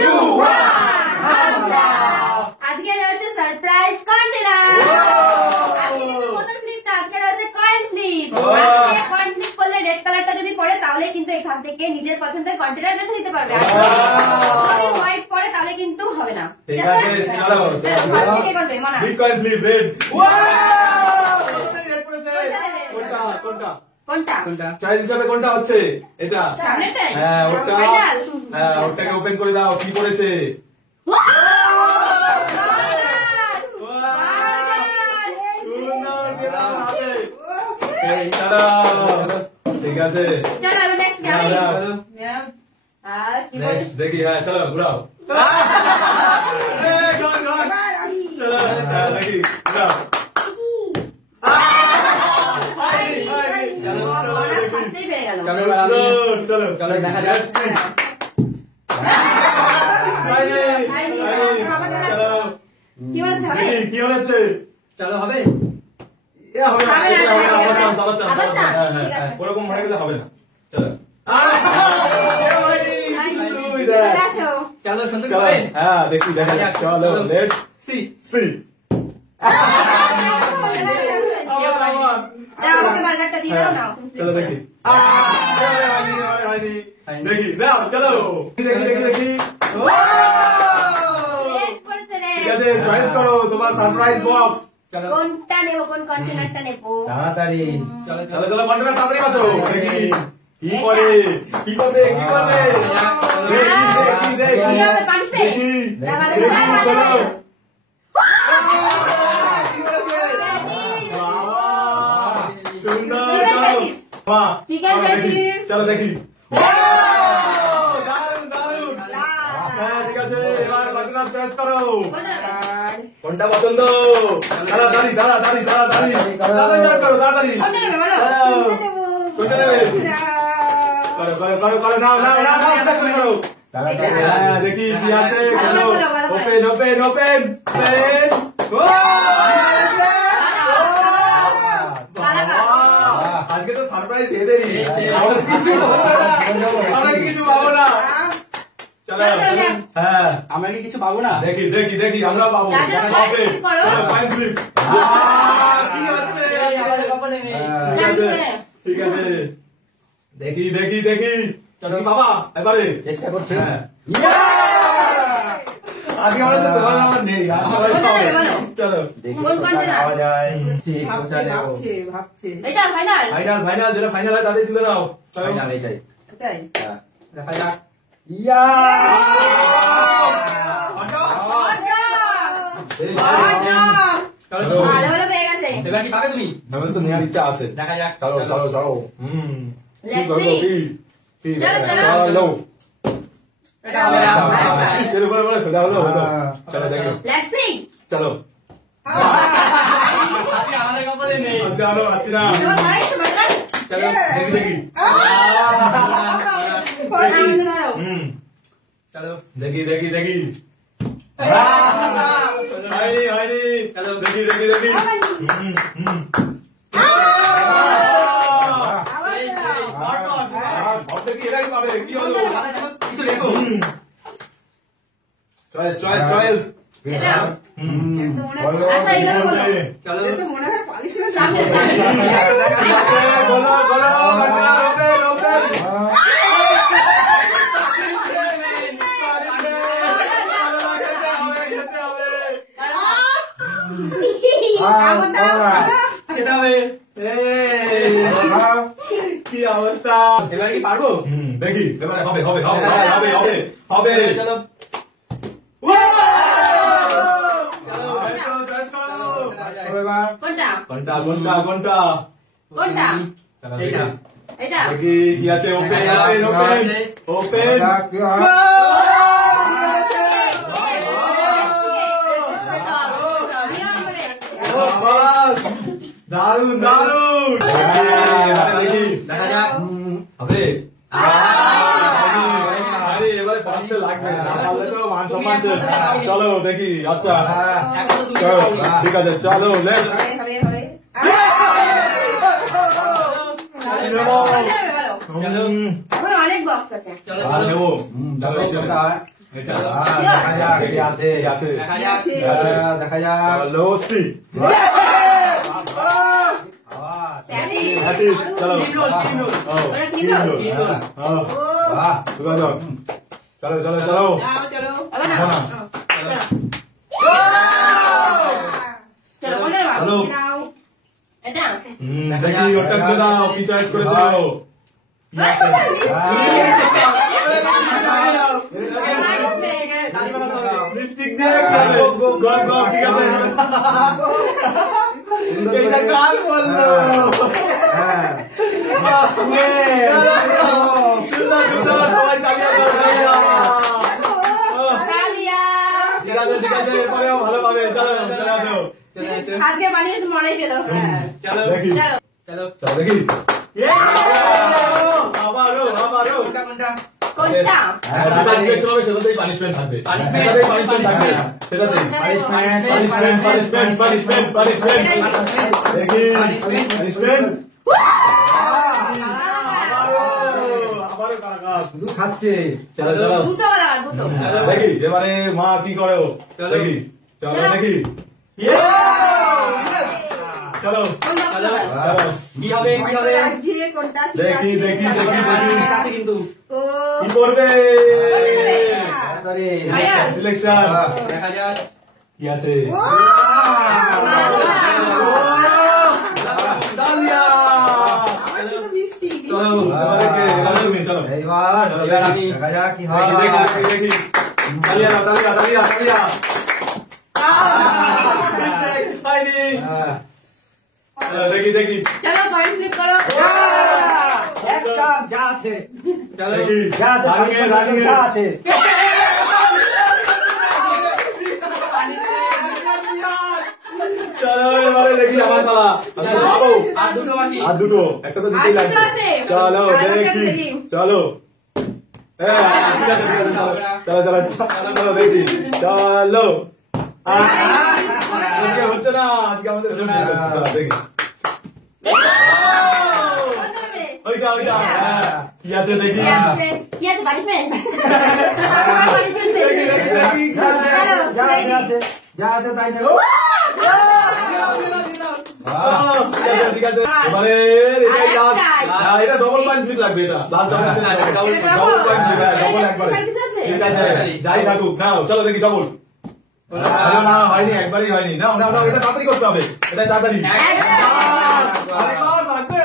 2 1 আজকে রয়েছে surprise container. আজকে কিন্তু নতুন ফ্লিপটা, আজকে রয়েছে কয়েন ফ্লিপ। আজকে কয়েন ফ্লিপ করলে রেড কালারটা যদি পড়ে তাহলে কিন্তু এখান থেকে নিজের পছন্দের কন্টেনার বেছে নিতে পারবে। আর যদি হোয়াইট পড়ে তাহলে কিন্তু হবে না। ঠিক আছে, চলো ফার্স্ট থেকে করবে মানা। Big coin flip red. Red পড়েছে। কোনটা কোনটা চয়েস হিসাবে কোনটা হচ্ছে? এটা সামনেটাই? হ্যাঁ ওটা। ফাইনাল। হ্যাঁ ওটাকে ওপেন করে দাও, কি পড়েছে? ঠিক আছে, দেখি। হ্যাঁ চলো ঘুরাও। চলো দেখি ঘুরাও। চলো চলো দেখা যাচ্ছে। কি হচ্ছে? চলো হবে ওরকম মনে গেলে হবে না। চলো চলো সুন্দর চলো। হ্যাঁ দেখি দেখা যাক। চলো লেটস সি সি। চলো দেখি দেখি দাও। চলো দেখি দেখি দেখি। ঠিক আছে, চয়েস করো তোমার সারপ্রাইজ বক্স। কোনটা নেব, কোন কন্টেনারটা নেব? তাড়াতাড়ি চলো চলো চলো কন্টেনার তাড়াতাড়ি বাঁচো। দেখি কি করে, কি করবে, কি করবে। দেখি দেখি দেখি দেখি চলো দেখি। দারুন দারুন। হ্যাঁ ঠিক আছে, এবার কন্টেনার চয়েস করো। কোনটা পছন্দ? তাড়াতাড়ি তাড়াতাড়ি তাড়াতাড়ি তাড়াতাড়ি চয়েস করো তাড়াতাড়ি। কোনটা নেবে? করো করো করো করো। নাও নাও নাও করো। হ্যাঁ দেখি কি আছে। Open open open open. আজকে তো সারপ্রাইজ এদেরই, আমরা কিছু পাবো না। চলো হ্যাঁ আমরা কি কিছু পাবো না? দেখি দেখি দেখি আমরা পাবো। কি হচ্ছে? ঠিক আছে দেখি দেখি দেখি। চলো বাবা এবারে চেষ্টা করছি। হ্যাঁ আজকে আমরা তো তোমার নাম্বার নেই। চলো পাওয়া যায়। এটা ফাইনাল ফাইনাল ফাইনাল যেটা ফাইনাল হয় তাদের তুলে দাও। ফাইনাল এটাই এটাই ফাইনাল। ইয়া ভালো ভালো পেয়ে গেছে। এবার কি পাবে তুমি? আমি তো নেওয়ার ইচ্ছা আছে। দেখা যাক। চলো চলো চলো। চলো শুরু করে বলে সোজা হলো। চলো দেখো লেটসি চলো। আমাদের কপালে নেই। চলো আছি না। চলো দেখি দেখি। চলো দেখি দেখি দেখি। হয়নি হয়নি। চলো দেখি দেখি দেখি। Choice choice choice. কি অবস্থা? এবার কি পারবো? দেখি এবারে হবে হবে হবে হবে হবে হবে। চলো কোনটা কোনটা কোনটা কোনটা কোনটা? এটা এটা দেখি কি আছে। Open open open open. দারুন দারুন। দেখি দেখা যাক হবে। আরে এবারে পারতে লাগবে না, পারলে তো মান সম্মান। চলো দেখি। আচ্ছা ঠিক আছে চলো লেটস। অনেক বক্স আছে। চলো চলো নেবো। চলো দেখা যাক কি আছে দেখা যাক। দেখা যাক লস্যি প্যাটিস। চলো ক্রিম রোল, ক্রিম রোল। ওরা ক্রিম রোল। Cream roll. বাহ চলো চলো চলো চলো আবার না। না। চলো কোনটা নেবা? হ্যালো এটা? দেখি ওটা খুলে দাও কি চয়েস করেছো লিপস্টিক দিয়ে খাবে গম গম ঠিক আছে এটা কার বললো হ্যাঁ সবাই তালিয়া দাও তালিয়া। ঠিক আছে ঠিক আছে এরপরেও ভালো পাবে চলো চলে আসো আজকে বানিয়ে তো মনে পেলো। চলো দেখি চলো। চলো চলো দেখি আবারও আবারও কোনটা কোনটা? কোনটা? হ্যাঁ পানিশমেন্ট হবে সেটাতেই পানিশমেন্ট থাকবে Punishment, সেটাতেই পানিশমেন্ট থাকবে punishment। সেটাতেই Punishment, পানিশমেন্ট দেখি পানিশমেন্ট আবারও কাকা শুধু খাচ্ছে চলো চলো দুটো বলা, দুটো। দেখি এবারে মা কি করে ও দেখি চলো দেখি চলো কোনটা চলো। বলা? চলো কি হবে কি হবে? দেখি দেখি দেখি দেখি ঠিক আছে কিন্তু। কি করবে ভাইয়া। সিলেকশন দেখা যাক। কি আছে চলো এবারে কে এবারে তুমি চলো এইবার চলো, এবার দেখি। দেখা যাক কি দেখি হয় দেখি দেখি তালিয়া তালিয়া তালিয়া তালিয়া হয়নি চলো, দেখি দেখি চলো পয়েন্ট ফ্লিপ করো। একদম যা আছে চলো দেখি যা আছে রানিয়ে রানিয়ে যা আছে চলো এবারে দেখি আমার পালা বাবু আর দুটো বাকি। আর দুটো একটা তো দিতেই আর দুটো লাগবে আছে। চলো আর একটা দেখি দেখি। চলো হ্যাঁ ঠিক আছে ঠিক আছে চলো চলো চলো চলো দেখি চলো আজকে হচ্ছে না আজকে আমাদের চলো, দেখি কোনটা হবে? ওইটা ওইটা হ্যাঁ, কি আছে দেখি কি আছে? কি আছে বাড়ি ফ্রেন্ড? বাড়ি ফ্রেন্ড দেখি, দেখি, দেখি। যা আছে আছে যা আছে তাই দেখো ঠিক আছে ঠিক আছে এবারে এটাই last। হ্যাঁ, এটা ডবল পয়েন্ট ফিট লাগবে এটা লাস্ট ডবল পয়েন্ট দিবে ডবল একবারে কিছু আছে? ঠিক আছে যাই থাকুক নাও চলো দেখি ডবল না হয়নি একবারই হয়নি নাও নাও নাও এটা তাড়াতাড়ি করতে হবে এটা তাড়াতাড়ি একদম। আরেকবার লাগবে